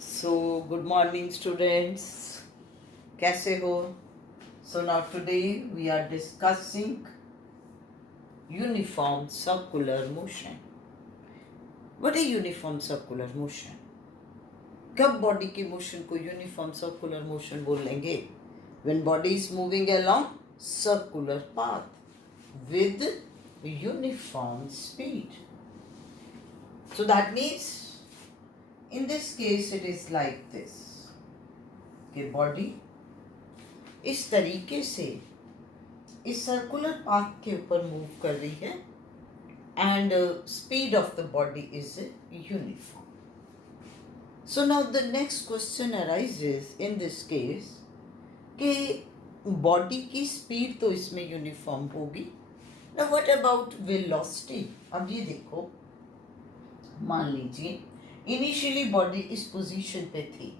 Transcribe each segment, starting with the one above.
So, good morning, students. कैसे हो? So now today we are discussing uniform circular motion. What is uniform circular motion? कब body के motion को uniform circular motion बोल लेंगे? When body is moving along circular path with uniform speed. So that means in this case it is like this. कि body इस तरीके से इस सर्कुलर पाथ के ऊपर मूव कर रही है and speed of the body is uniform. So now the next question arises in this case कि बॉडी की स्पीड तो इसमें यूनिफॉर्म होगी. Now what about velocity? अब ये देखो, मान लीजिए इनिशियली बॉडी इस पोजीशन पे थी.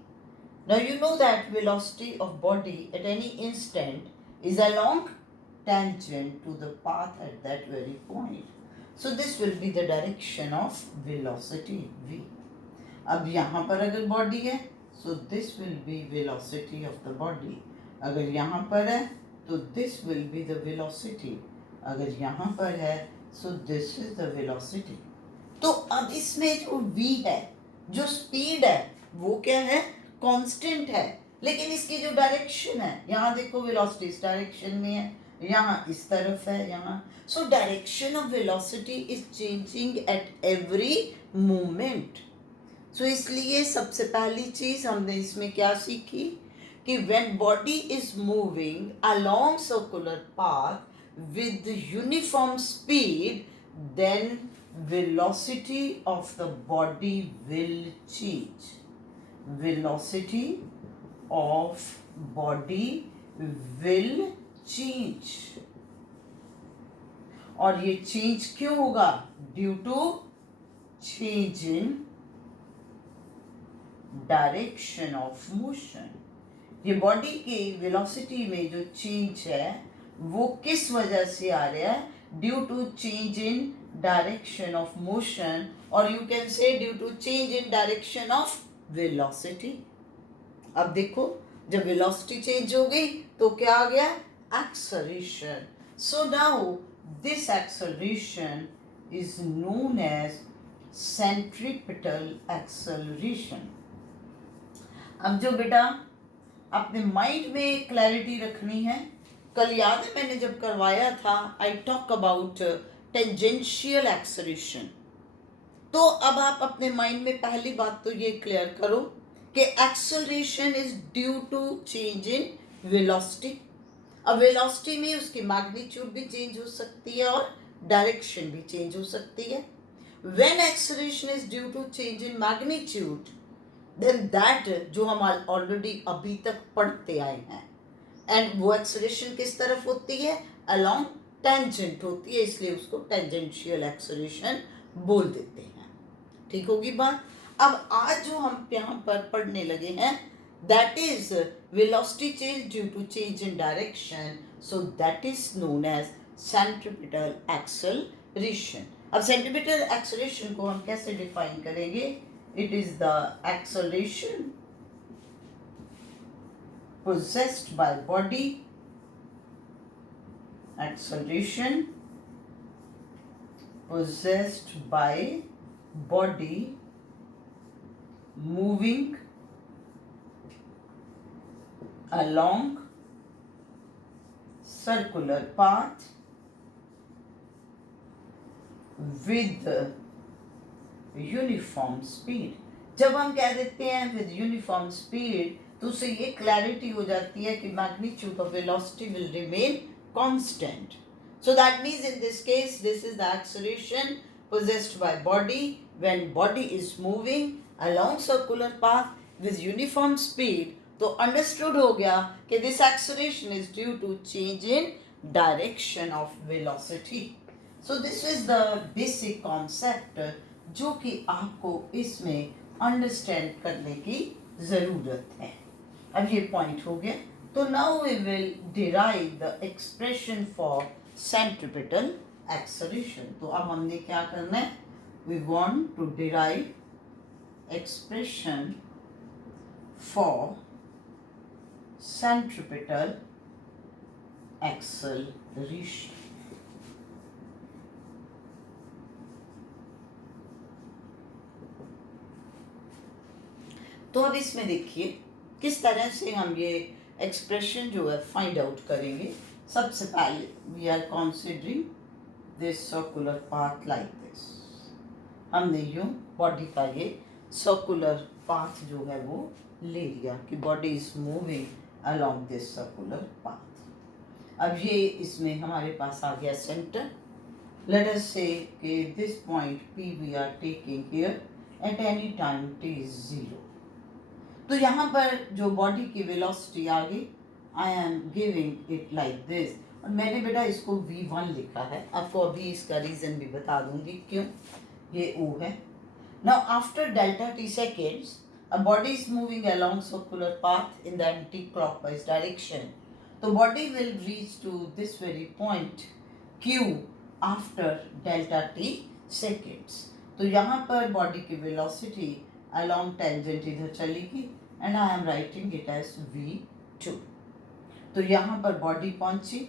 Now you know that velocity of body at any instant is along tangent to the path at that very point. So this will be the direction of velocity v. अब यहाँ पर अगर body है, so this will be velocity of the body. अगर यहाँ पर है, तो this will be the velocity. अगर यहाँ पर है, so this is the velocity. तो अब इसमें जो v है, जो speed है, वो क्या है? कांस्टेंट है. लेकिन इसकी जो डायरेक्शन है, यहाँ देखो वेलोसिटी इस डायरेक्शन में है, यहाँ इस तरफ है, यहाँ. So direction of velocity is changing at every moment. So इसलिए सबसे पहली चीज हमने इसमें क्या सीखी कि when body is moving along circular path with uniform speed, then velocity of the body will change. Velocity of body will change. और ये चेंज क्यों होगा? Due to change in direction of motion. ये बॉडी के velocity में जो change है वो किस वजह से आ रहा है? Due to change in direction of motion, और you can say due to change in direction of velocity. अब देखो, जब वेलोसिटी चेंज हो गई तो क्या आ गया? Acceleration. So now this acceleration is known as centripetal acceleration. अब जो बेटा अपने माइंड में क्लैरिटी रखनी है, कल याद है मैंने जब करवाया था, I talk about tangential acceleration. तो अब आप अपने माइंड में पहली बात तो ये क्लियर करो कि acceleration is due to change in velocity. अब वेलोसिटी में उसकी मैग्नीट्यूड भी चेंज हो सकती है और डायरेक्शन भी चेंज हो सकती है. When acceleration is due to change in magnitude, then that जो हम ऑलरेडी अभी तक पढ़ते आए हैं, एंड वो एक्सेलरेशन किस तरफ होती है? अलोंग टेंजेंट होती है, इसलिए उसको टेंजेंशियल एक्सेलरेशन बोल देते हैं. ठीक होगी बात? अब आज जो हम यहाँ पर पढ़ने लगे हैं, that is velocity change due to change in direction, so that is known as centripetal acceleration. अब सेंट्रीपिटल एक्सेलरेशन को हम कैसे डिफाइन करेंगे? It is the acceleration possessed by body, acceleration possessed by body moving along circular path with uniform speed. जब हम कह देते हैं with uniform speed, तो उससे ये क्लैरिटी हो जाती है कि magnitude of velocity will remain constant. So that means in this case this is the acceleration possessed by body when body is moving along circular path with uniform speed. तो understood हो गया कि this acceleration is due to change in direction of velocity. So this is the basic concept जो कि आपको इसमें understand करने की ज़रूरत है. अब ये पॉइंट हो गया. तो now we will derive the expression for centripetal acceleration. तो अब हमने क्या करना है? We want to derive expression for centripetal acceleration. तो अब इसमें देखिए किस तरह से हम ये एक्सप्रेशन जो है फाइंड आउट करेंगे. सबसे पहले we are considering this circular path like this. हमने यूं बॉडी का ये सर्कुलर पाथ जो है वो ले लिया कि body is moving along this circular path. अब ये इसमें हमारे पास आ गया सेंटर. लेट अस से कि this point P we are taking here at any time t is 0. तो यहाँ पर जो बॉडी की वेलोसिटी आ गई, I am giving it like this. और मैंने बेटा इसको v1 लिखा है. आपको अभी इसका रीज़न भी बता दूंगी क्यों. ये O है. Now after delta t seconds a body is moving along circular path in the anticlockwise direction. तो body will reach to this very point Q after delta t seconds. तो यहाँ पर बॉडी की velocity along tangent इधर चलेगी and I am writing it as v2. तो यहाँ पर बॉडी पहुंची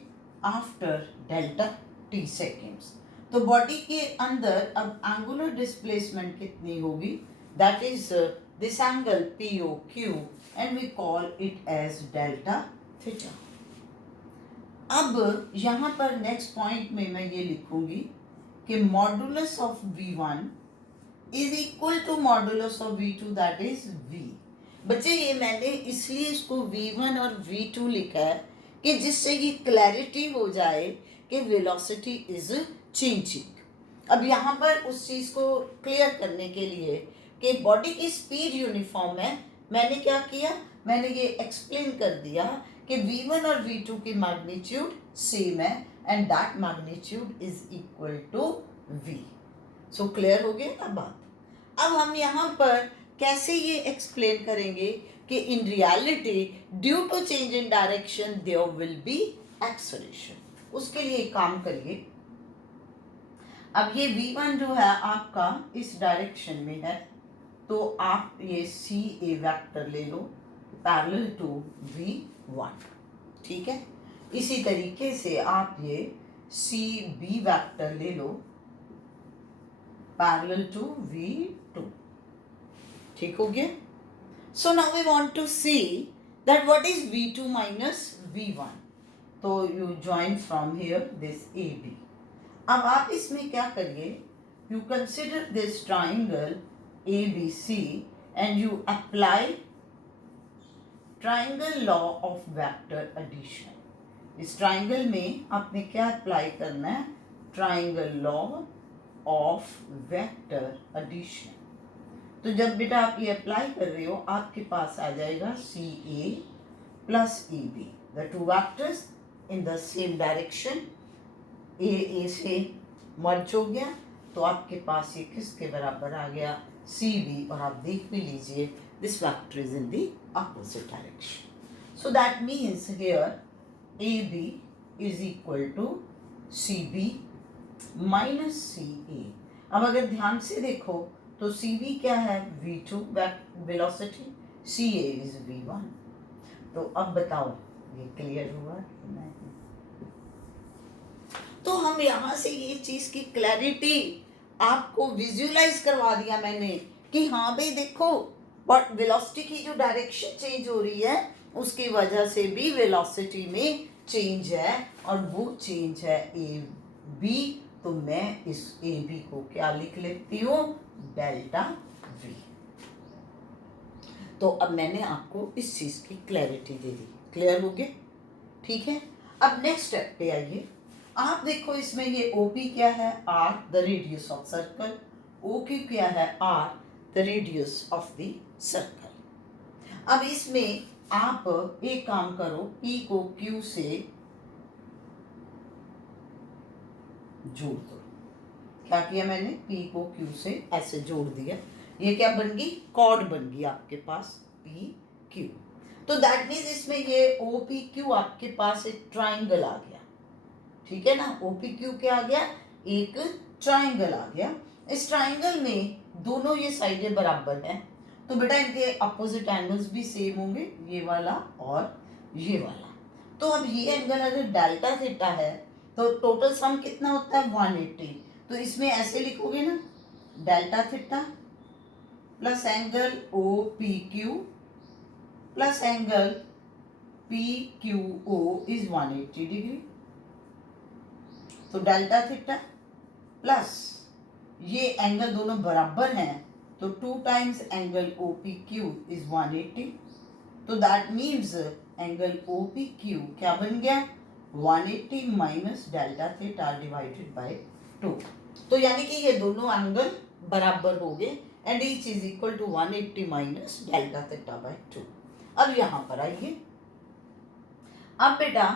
आफ्टर डेल्टा t सेकेंड्स. तो बॉडी के अंदर अब एंगुलर डिस्प्लेसमेंट कितनी होगी, that is this angle POQ and we call it as delta theta. अब यहाँ पर नेक्स्ट पॉइंट में मैं ये लिखूंगी कि modulus of v1 is equal to modulus of v2 that is v. बच्चे ये मैंने इसलिए इसको v1 और v2 लिखा है कि जिससे ये क्लैरिटी हो जाए कि वेलोसिटी इज चेंजिंग. अब यहाँ पर उस चीज़ को क्लियर करने के लिए कि बॉडी की स्पीड यूनिफॉर्म है, मैंने क्या किया, मैंने ये एक्सप्लेन कर दिया कि v1 और v2 की मैग्नीट्यूड सेम है and that magnitude is equal to v. So clear हो गया ना बात. अब हम यहाँ पर कैसे ये एक्सप्लेन करेंगे कि in reality due to change in direction there will be acceleration. उसके लिए एक काम करिए. अब ये v1 जो है आपका इस डायरेक्शन में है, तो आप ये CA वेक्टर ले लो पैरेलल टू v1. ठीक है. इसी तरीके से आप ये CB वेक्टर ले लो parallel to v2. ठीक हो गया. So now we want to see that what is v2 minus v1. तो you join from here this AB. अब आप इसमें क्या करिए, you consider this triangle ABC and you apply triangle law of vector addition. इस triangle में आपने क्या अप्लाई करना है, triangle law of vector addition. तो जब बेटा आप ये अप्लाई कर रहे हो आपके पास आ जाएगा CA plus AB, the two vectors in the same direction. A से मर्ज हो गया तो आपके पास ये किसके बराबर आ गया, CB. और आप देख भी लीजिए this vector is in the opposite direction. So that means here AB is equal to CB minus CA. अब अगर ध्यान से देखो तो CB क्या है, v2 velocity, CA is v1. तो अब बताओ ये क्लियर हुआ कि नहीं. तो हम यहाँ से ये चीज़ की क्लैरिटी आपको विजुअलाइज करवा दिया मैंने कि हाँ भाई देखो बट वेलोसिटी की जो डायरेक्शन चेंज हो रही है उसकी वजह से भी वेलोसिटी में चेंज है और वो चेंज है AB. तो मैं इस AB को क्या लिख लेती हूँ, डेल्टा V. तो अब मैंने आपको इस चीज़ की क्लैरिटी दे दी. क्लियर हो गया. ठीक है. अब नेक्स्ट स्टेप पे आइए. आप देखो इसमें ये OP क्या है, R the radius of circle. OQ क्या है, R the radius of the circle. अब इसमें आप एक काम करो, P को Q से जोड़ दो. क्या किया मैंने, P को Q से ऐसे जोड़ दिया. ये क्या बन गई, कॉर्ड बन गई आपके पास PQ. तो दैट मीन्स इसमें ये OPQ आपके पास एक ट्राइंगल आ गया. ठीक है ना. OPQ क्या आ गया, एक ट्राइंगल आ गया. इस ट्राइंगल में दोनों ये साइडें बराबर हैं तो बेटा इनके अपोजिट एंगल्स भी सेम होंगे, ये वाला और ये वाला। तो अब ये एंगल अगर डेल्टा थीटा है तो टोटल सम कितना होता है 180। तो इसमें ऐसे लिखोगे ना, delta theta plus angle O P Q plus angle P Q O is 180 degree. तो डेल्टा थीटा प्लस ये एंगल दोनों बराबर हैं, तो 2 times angle O P Q is 180। तो that means angle O P Q क्या बन गया 180 minus delta theta divided by 2। तो यानी कि ये दोनों एंगल बराबर हो गए and each is equal to 180 minus delta theta by 2। अब यहाँ पर आइए, अब बेटा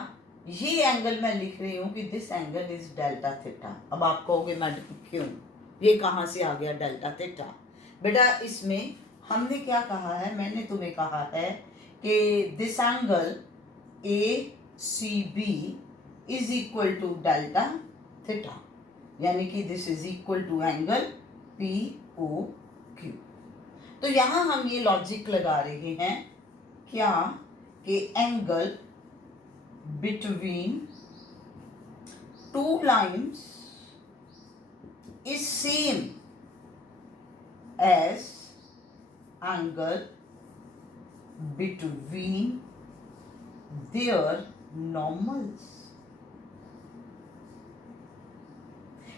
ये एंगल मैं लिख रही हूँ कि this angle is delta theta. अब आप कहोगे मैडम क्यों, ये कहाँ से आ गया डेल्टा थीटा? बेटा इसमें हमने क्या कहा है, मैंने तुम्हें कहा है कि this angle A C B is equal to delta theta, यानी कि this is equal to angle P O Q. तो यहाँ हम ये लॉजिक लगा रहे हैं क्या कि angle between two lines is same as angle between their normals।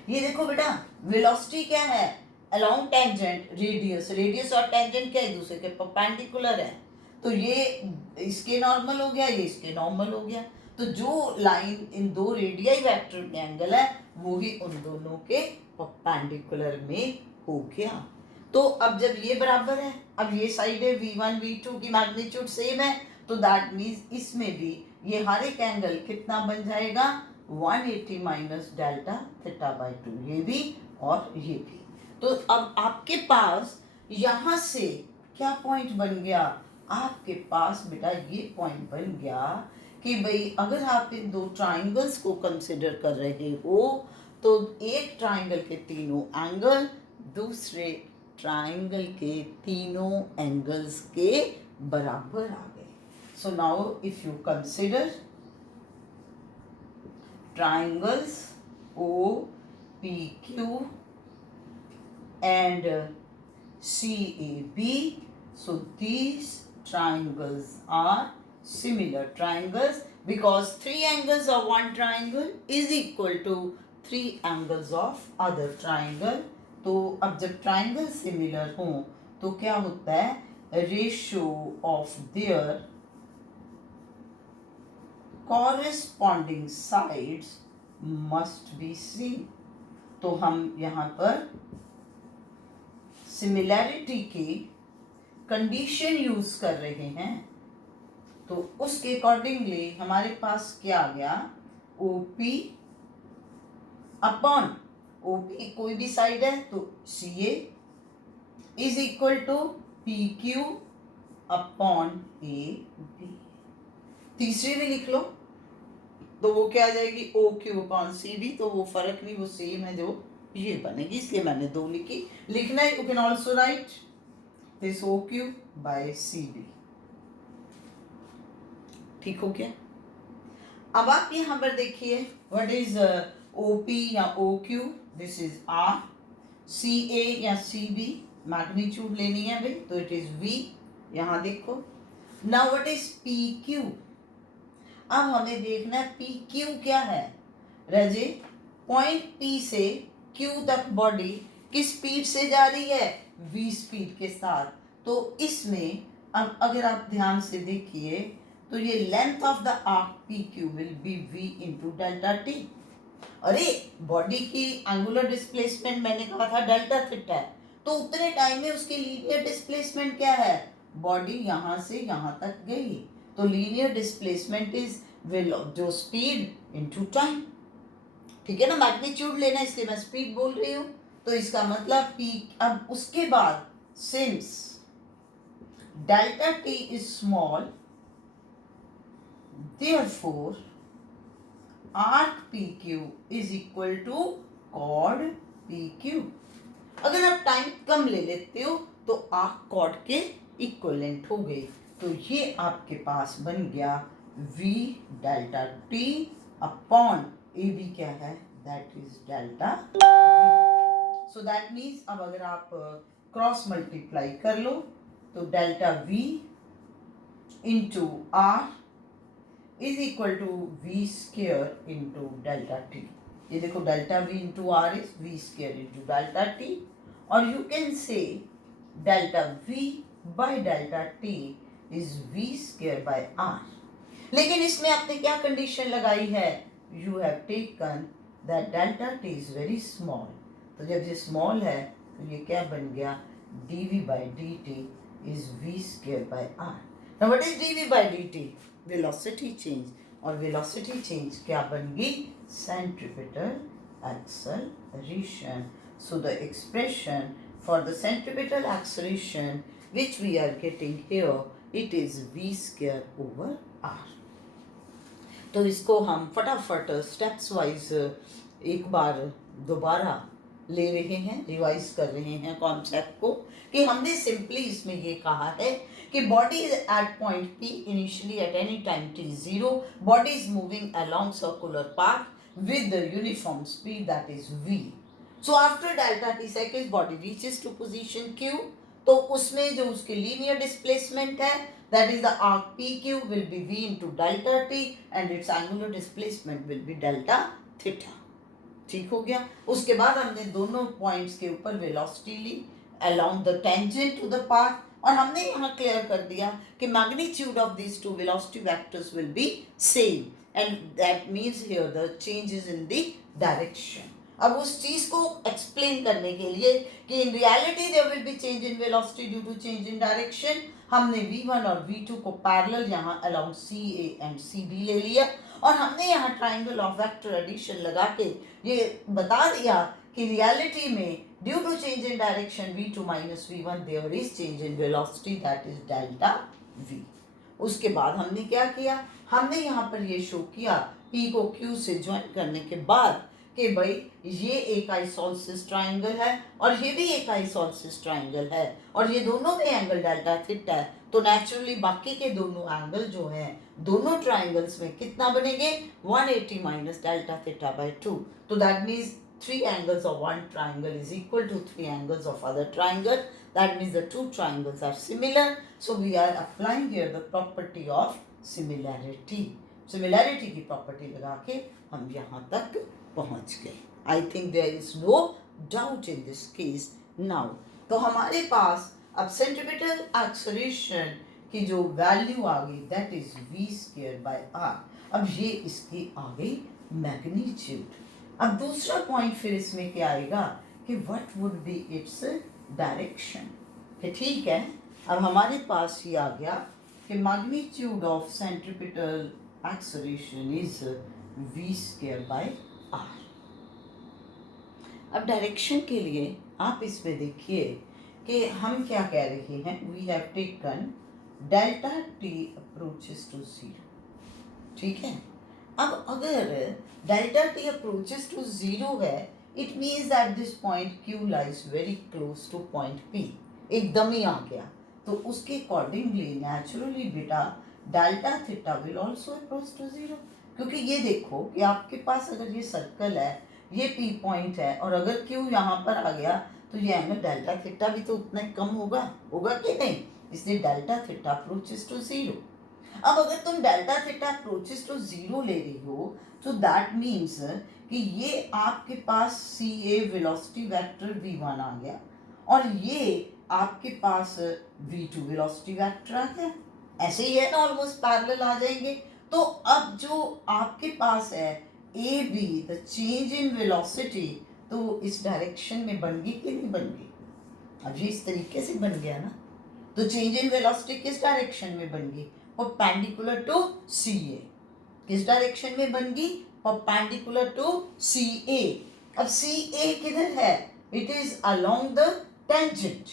ये देखो बेटा वेलोसिटी क्या है, अलोंग टेंजेंट रेडियस, रेडियस और टेंजेंट क्या एक दूसरे के परपेंडिकुलर है। तो ये इसके नॉर्मल हो गया, ये इसके नॉर्मल हो गया। तो जो लाइन इन दो रेडियाई वेक्टर के एंगल है वो ही उन दोनों के परपेंडिकुलर में हो गया। तो अब जब ये बराबर है, अब ये साइड है v1 v2 की मैग्नीट्यूड सेम है, तो दैट मीन्स इसमें भी ये हर एक एंगल कितना बन जाएगा 180 माइनस डेल्टा थीटा बाय 2, ये भी और ये भी। तो अब आपके पास यहाँ से क्या पॉइंट बन गया, आपके पास बेटा ये पॉइंट बन गया कि भाई अगर आप इन दो ट्राइंगल्स को कंसिडर कर रहे हो तो एक ट्राइंगल के तीनों एंगल दूसरे ट्राइंगल के तीनों एंगल्स के बराबर आ गए। So now if you consider triangles OPQ and CAB, so these triangles are similar triangles because 3 angles of one triangle is equal to 3 angles of other triangle। तो अब जब triangle similar हों तो क्या होता है, ratio of their corresponding sides must be seen। तो हम यहाँ पर सिमिलैरिटी की कंडीशन यूज कर रहे हैं, तो उसके अकॉर्डिंगली हमारे पास क्या आ गया OP अपॉन OP कोई भी साइड है तो CA is equal to PQ upon AB। तीसरी भी लिख लो तो वो क्या आ जाएगी OQ अपॉन CB, तो वो फर्क नहीं, वो सेम है जो ये बनेगी, इसलिए मैंने 2 लिखी। लिखना है, you can also write this OQ by CB। ठीक हो गया? अब आप यहाँ पर देखिए व्हाट इज OP या OQ, this is R, CA या CB मैग्नीट्यूड लेनी है भाई, तो इट इज V। यहाँ देखो नाउ व्हाट इज PQ। अब हमें देखना है PQ क्या है। रजे पॉइंट P से Q तक बॉडी किस स्पीड से जा रही है, V स्पीड के साथ। तो इसमें अब अगर आप ध्यान से देखिए तो ये length of the arc PQ will be V into delta T। अरे बॉडी की एंगुलर डिस्प्लेसमेंट मैंने कहा था डेल्टा थीटा है, तो उतने टाइम में उसकी लीनियर डिस्प्लेसमेंट क्या है, बॉडी यहाँ से यहाँ तक गई, तो लीनियर डिस्प्लेसमेंट इज जो स्पीड इनटू टाइम। ठीक है ना, मैग्नीट्यूड लेना इसलिए मैं स्पीड बोल रही हूँ। तो इसका मतलब P, अब उसके बाद since delta T is small therefore arc PQ is equal to chord PQ। अगर आप टाइम कम ले लेते हो तो आर्क कॉर्ड के इक्वलेंट हो गए। तो ये आपके पास बन गया v delta t upon A B क्या है, that is delta v। So that means अब अगर आप क्रॉस मल्टीप्लाई कर लो तो delta v into R is equal to V square into delta T. ये देखो delta v into R is V square into delta T, और you can say delta v by delta T is V square by R. लेकिन इसमें आपने क्या condition लगाई है, you have taken that delta T is very small. तो जब ये स्मॉल है तो ये क्या बन गया, dv by dt is v square by r। Now what is dv by dt, velocity change, और वेलोसिटी चेंज क्या बन गई, centripetal acceleration. So the expression for the centripetal acceleration which we are getting here, it is v square over r। तो इसको हम फटाफट steps wise एक बार दोबारा ले रहे हैं, रिवाइज कर रहे हैं कॉन्सेप्ट को, कि हमने सिंपली इसमें ये कहा है कि body is at point P initially at any time t zero, body is moving along circular path with the uniform speed that is v। So after delta t seconds body reaches to position q, तो उसमें जो उसके linear displacement है that is the arc pq will be v into delta t and its angular displacement will be delta theta। ठीक हो गया। उसके बाद हमने दोनों पॉइंट्स के ऊपर वेलोसिटी ली along the tangent to the path, और हमने यहाँ क्लियर कर दिया कि magnitude of these two velocity vectors will be same and that means here the change is in the direction। अब उस चीज को एक्सप्लेन करने के लिए कि in reality there will be change in velocity due to change in direction, हमने v1 और v2 को पैरेलल यहाँ अलोंग CA एंड CB ले लिया, और हमने यहाँ ट्राइंगल ऑफ वेक्टर एडिशन लगा के ये बता दिया कि रियलिटी में due to change in direction v2 minus v1 there is change in velocity that is delta v। उसके बाद हमने क्या किया, हमने यहाँ पर ये शो किया P को Q से ज्वाइन करने के बाद कि भाई ये एक आइसोसेलेस ट्राइंगल है और ये भी एक आइसोसेलेस ट्राइंगल है, और ये दोनों में एंगल डेल्टा थीटा है, तो नेचुरली बाकी के दोनों एंगल जो हैं दोनों ट्राइंगल्स में कितना बनेंगे, 180 माइनस डेल्टा थीटा बाय 2। तो that means 3 angles of one triangle is equal to 3 angles of other triangle। That means the two triangles are similar, so we are applying here the property of similarity। Similarity की property लगा के हम यहाँ तक पहुँच गए। I think there is no doubt in this case now। तो हमारे पास अब centripetal acceleration की जो वैल्यू आ गई that is v square by r। अब ये इसकी आ गई मैग्नीट्यूड। अब दूसरा पॉइंट फिर इसमें क्या आएगा कि what would be its direction। ठीक है, अब हमारे पास ये आ गया कि magnitude of centripetal acceleration is v square by r। अब डायरेक्शन के लिए आप इसमें देखिए कि हम क्या कह रहे हैं, we have taken delta t approaches to 0। ठीक है, अब अगर डेल्टा t अप्रोचेस टू 0 है, it means that this point q lies very close to point p, एकदम ही आ गया, तो उसके अकॉर्डिंगली नेचुरली बेटा delta theta will also approach to 0। क्योंकि ये देखो कि आपके पास अगर ये सर्कल है, ये P पॉइंट है, और अगर Q यहाँ पर आ गया तो ये एंगल डेल्टा थीटा भी तो उतना ही कम होगा कि नहीं, इसलिए डेल्टा थीटा अप्रोचेस टू 0। अब अगर तुम डेल्टा थीटा अप्रोचेस टू 0 ले रही हो तो दैट मीन्स कि ये आपके पास CA वेलोसिटी वेक्टर v1 आ गया, और ये आपके पास v2 वेलोसिटी वेक्टर आ गया, ऐसे ही है ना, ऑलमोस्ट पैरेलल आ जाएंगे। तो अब जो आपके पास है A be the change in velocity, तो इस डायरेक्शन में बन गई कि नहीं बन गई, अब ये इस तरीके से बन गया ना, तो चेंज इन वेलोसिटी किस डायरेक्शन में बन गई, परपेंडिकुलर टू CA। किस डायरेक्शन में बन गई, परपेंडिकुलर टू CA। अब CA किधर है, it is along the tangent,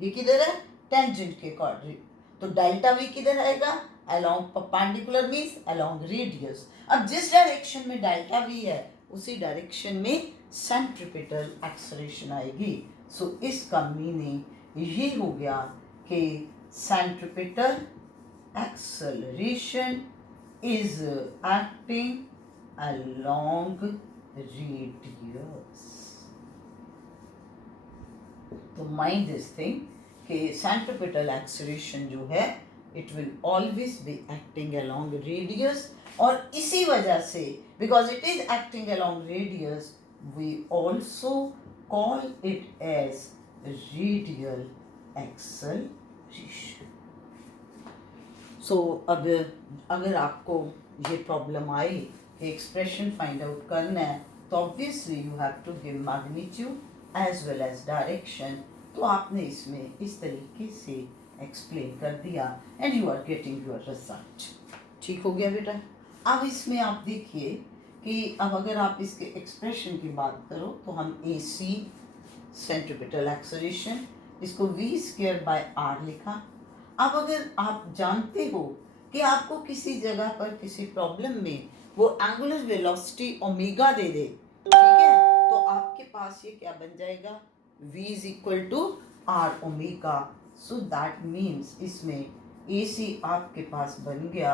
ये किधर है, टेंजेंट के अकॉर्डिंग, तो डेल्टा v किधर आएगा, along perpendicular means along radius. अब जिस डायरेक्शन में डेल्टा v है उसी डायरेक्शन में सेंट्रीपिटल एक्सेलरेशन आएगी। सो इसका मीनिंग ये हो गया कि centripetal acceleration is acting along radius. तो माइंड दिस थिंग कि सेंट्रिपिटल एक्सेलरेशन जो है it will always be acting along radius, और इसी वजह से because it is acting along radius we also call it as radial acceleration. So अब अगर आपको ये प्रॉब्लम आई कि एक्सप्रेशन फाइंड आउट करना है तो obviously you have to give magnitude as well as direction. तो आपने इसमें इस तरीके से एक्सप्लेन कर दिया and you are getting your result. ठीक हो गया बेटा. अब इसमें आप देखिए कि अब अगर आप इसके एक्सप्रेशन की बात करो तो हम ए सी सेंट्रिपिटल एक्सेलरेशन इसको v स्क्वायर बाय r लिखा. अब अगर आप जानते हो कि आपको किसी जगह पर किसी प्रॉब्लम में वो एंगुलर वेलोसिटी ओमेगा दे दे, ठीक है, तो आपके पास ये क्या बन जाएगा, v is equal to R omega. So that means इसमें ए सी आपके पास बन गया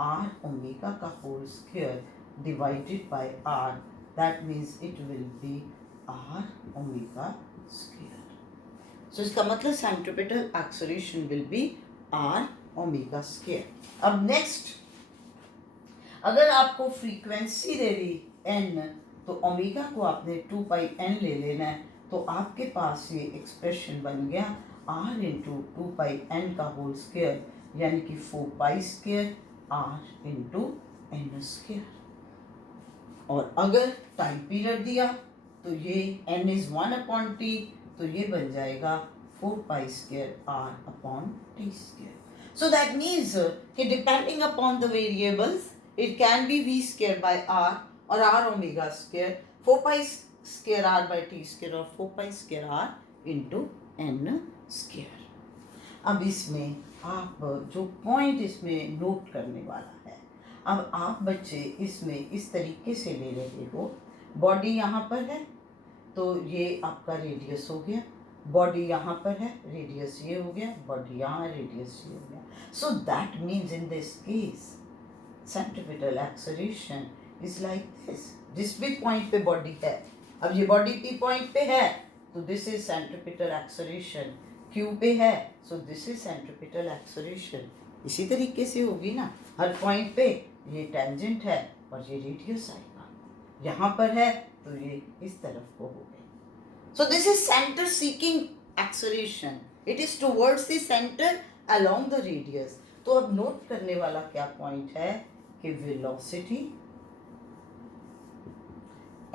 आर ओमेगा का whole square divided by R. That means it will be R omega square. So इसका मतलब centripetal acceleration will be R omega square. अब next, अगर आपको फ्रीक्वेंसी दे दी n तो ओमेगा को आपने 2 पाई n ले लेना है. तो आपके पास ये एक्सप्रेशन बन गया r इंटू 2 पाई n का होल स्क्वायर, यानी कि 4 pi square r into n square. और अगर टाइम पीरियड दिया तो ये n इज 1/t, तो ये बन जाएगा 4 pi square r upon t square. So that means depending upon the variables, it can be v square by r or r omega square, 4 pi square r by t square और 4 pi square r into n square. अब इसमें आप जो point इसमें note करने वाला है, अब आप बच्चे इसमें इस तरीके से ले रहे हो, बॉडी यहाँ पर है तो ये आपका रेडियस हो गया, बॉडी यहाँ पर है, रेडियस ये हो गया, बॉडी यहाँ, रेडियस ये हो गया. सो that means in this case centripetal acceleration is like this. जिस भी पॉइंट पे बॉडी है, अब ये बॉडी पी पॉइंट पे है तो this is centripetal acceleration, Q पे है सो दिस इज सेंट्रिपिटल एक्सेलरेशन. इसी तरीके से होगी ना, हर पॉइंट पे ये टेंजेंट है और ये रेडियस आएगा, यहाँ पर है तो ये इस तरफ को हो गई. So this is center seeking acceleration. It is towards the center along the radius. तो अब नोट करने वाला क्या पॉइंट है कि velocity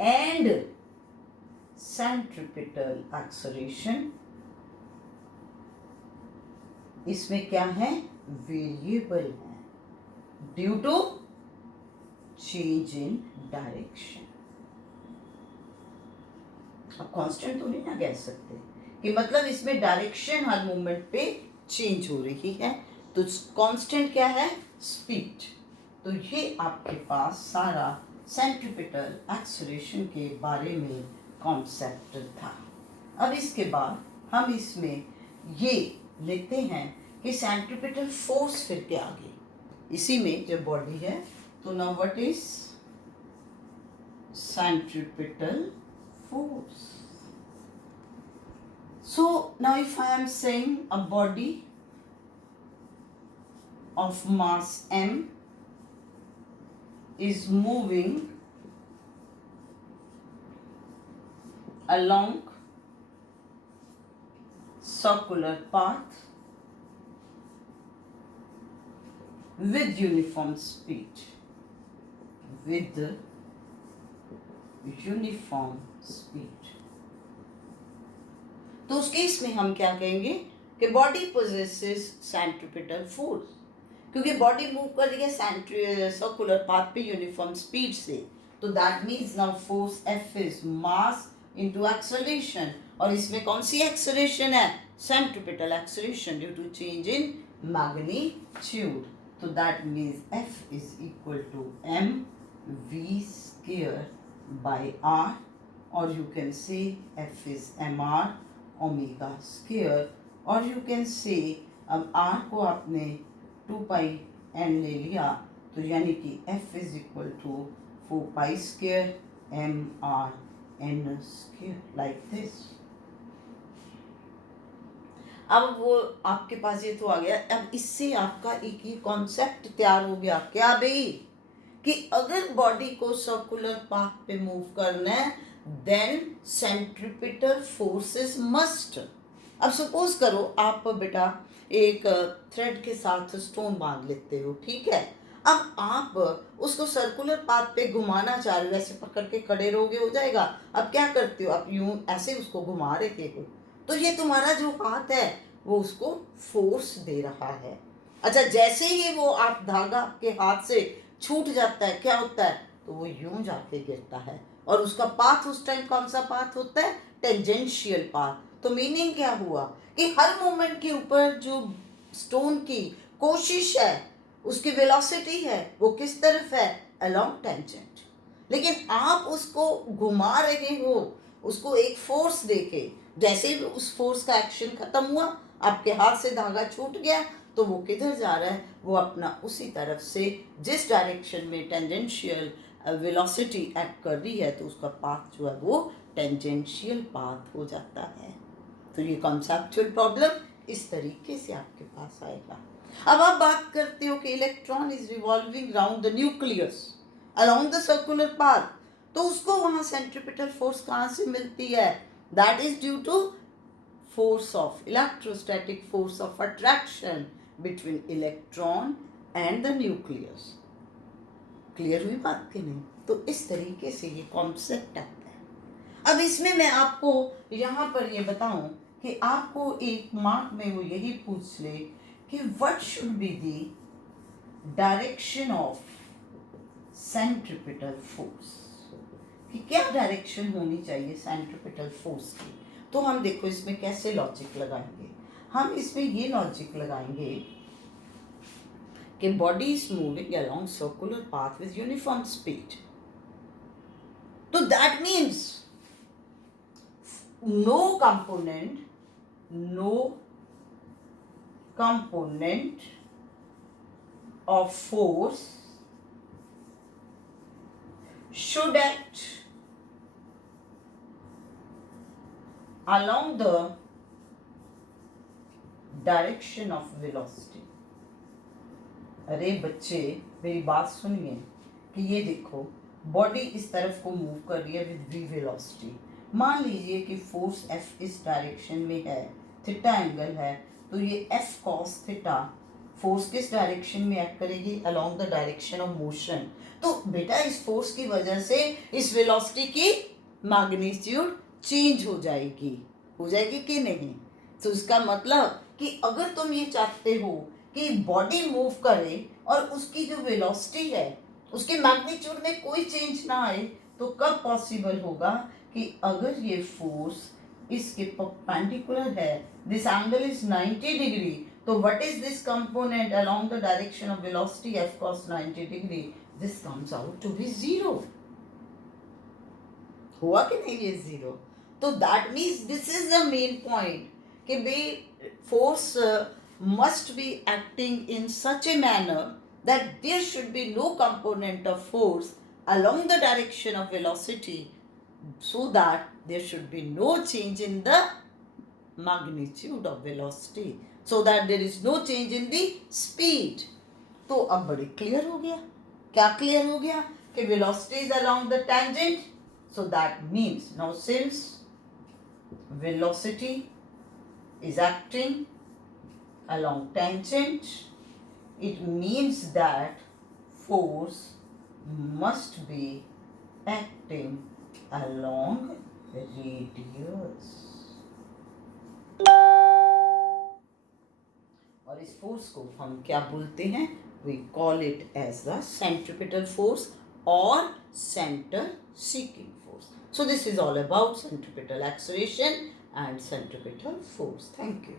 and centripetal acceleration इसमें क्या है, वेरिएबल है due to change in direction. अब कांस्टेंट तो नहीं ना कह सकते कि मतलब इसमें डायरेक्शन हर मोमेंट पे चेंज हो रही है. तो कांस्टेंट क्या है, स्पीड. तो ये आपके पास सारा सेंट्रिपिटल एक्सेलरेशन के बारे में कॉन्सेप्ट था. अब इसके बाद हम इसमें ये लेते हैं कि सेंट्रिपिटल फोर्स फिर के आगे इसी में जब बॉडी है तो now what is centripetal force. So now if I am saying a body of mass m is moving along circular path with uniform speed, with uniform speed, तो उस केस में हम क्या कहेंगे कि बॉडी पोजेसेस सेंट्रिपिटल फोर्स, क्योंकि body move कर रही है सर्कुलर पाथ पे यूनिफॉर्म स्पीड से. तो that means now force F is mass into acceleration, और इसमें कौन सी एक्सेलरेशन है, centripetal acceleration due to change in magnitude. तो that means F is equal to M V square by r, or you can say f is mr omega square और you can से अब are को आपने 2πn ले लिया, तो यानी कि F is equal to 4π² mRn², like this. अब वो आपके पास ये तो आ गया। अब इससे आपका एक ही कॉन्सेप्ट तैयार हो गया, क्या भाई, कि अगर बॉडी को सर्कुलर पाथ पे मूव करना है देन सेंट्रिपिटल फोर्सेस मस्ट। अब सपोज करो आप बेटा एक थ्रेड के साथ स्टोन बांध लेते हो, ठीक है। अब आप उसको सर्कुलर पाथ पे घुमाना चाह रहे हो, ऐसे पकड़ के खड़े रहोगे हो जाएगा। अब क्या करते हो, आप यूं ऐसे उसको घुमा रहे हो, तो ये तुम्हारा जो हाथ है वो उसको फोर्स दे रहा है। अच्छा, जैसे ही वो आप धागा आपके हाथ से छूट जाता है, क्या होता है, तो वो यूं जाके गिरता है। और उसका पाथ उस टाइम कौन सा पाथ होता है, टेंजेंशियल पाथ। तो मीनिंग क्या हुआ कि हर मोमेंट के ऊपर जो स्टोन की कोशिश है, उसकी वेलोसिटी है, वो किस तरफ है, अलोंग टेंजेंट। लेकिन आप उसको घुमा रहे हो, उसको एक फोर्स देके, जैसे ही उस फोर्स का एक्शन खत्म हुआ, आपके हाथ से धागा छूट गया, तो वो किधर जा रहा है, वो अपना उसी तरफ से जिस डायरेक्शन में टेंजेंशियल वेलोसिटी एक्ट कर रही है, तो उसका पाथ जो है वो टेंजेंशियल पाथ हो जाता है। तो ये कॉन्सेप्चुअल प्रॉब्लम इस तरीके से आपके पास आएगा। अब आप बात करते हो कि electron is revolving round the nucleus along the circular path, तो उसको वहां सेंट्रिपिटल फोर्स कहाँ से मिलती है, that is due to force of electrostatic force of attraction between electron and the nucleus। Clear हुई बात कि नहीं? तो इस तरीके से ये कॉन्सेप्ट आता है। अब इसमें मैं आपको यहाँ पर ये बताऊं कि आपको एक मार्क में वो यही पूछ ले कि what should be the direction of centripetal force, कि क्या डायरेक्शन होनी चाहिए सेंट्रिपिटल फोर्स की। तो हम देखो इसमें कैसे लॉजिक लगाएंगे, हम इसमें ये लॉजिक लगाएंगे कि body is moving along circular path with uniform speed, तो that means no component of force should act along the direction of velocity. अरे बच्चे मेरी बात सुनिए कि ये देखो बॉडी इस तरफ को मूव कर रही है विद v वेलोसिटी। मान लीजिए कि फोर्स F इस डायरेक्शन में है, थीटा एंगल है, तो ये F cos थीटा फोर्स किस डायरेक्शन में एक्ट करेगी, along the direction of motion. तो बेटा इस फोर्स की वजह से इस वेलोसिटी की मैग्नीट्यूड चेंज हो जाएगी कि नहीं। तो इसका मतलब कि अगर तुम ये चाहते हो कि बॉडी मूव करे और उसकी जो वेलोसिटी है उसके मैग्नीट्यूड में कोई चेंज ना आए, तो कब पॉसिबल होगा कि अगर ये फोर्स इसके परपेंडिकुलर है, दिस एंगल इज 90 डिग्री, तो what is this component along the direction of velocity F cos 90 degree, this comes out to be zero. हुआ कि नहीं ये जीरो? तो that means this is the main point कि भाई force must be acting in such a manner that there should be no component of force along the direction of velocity, so that there should be no change in the magnitude of velocity, so that there is no change in the speed। तो अब बड़े clear हो गया, क्या clear हो गया कि velocity is along the tangent, so that means now since velocity is acting along tangent, it means that force must be acting along radius। और इस फोर्स को हम क्या बोलते हैं, we call it as the centripetal force or center seeking force। So this is all about centripetal acceleration and centripetal force। Thank you।